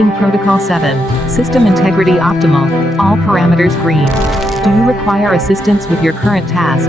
Rating Protocol 7. System integrity optimal. All parameters green. Do you require assistance with your current task?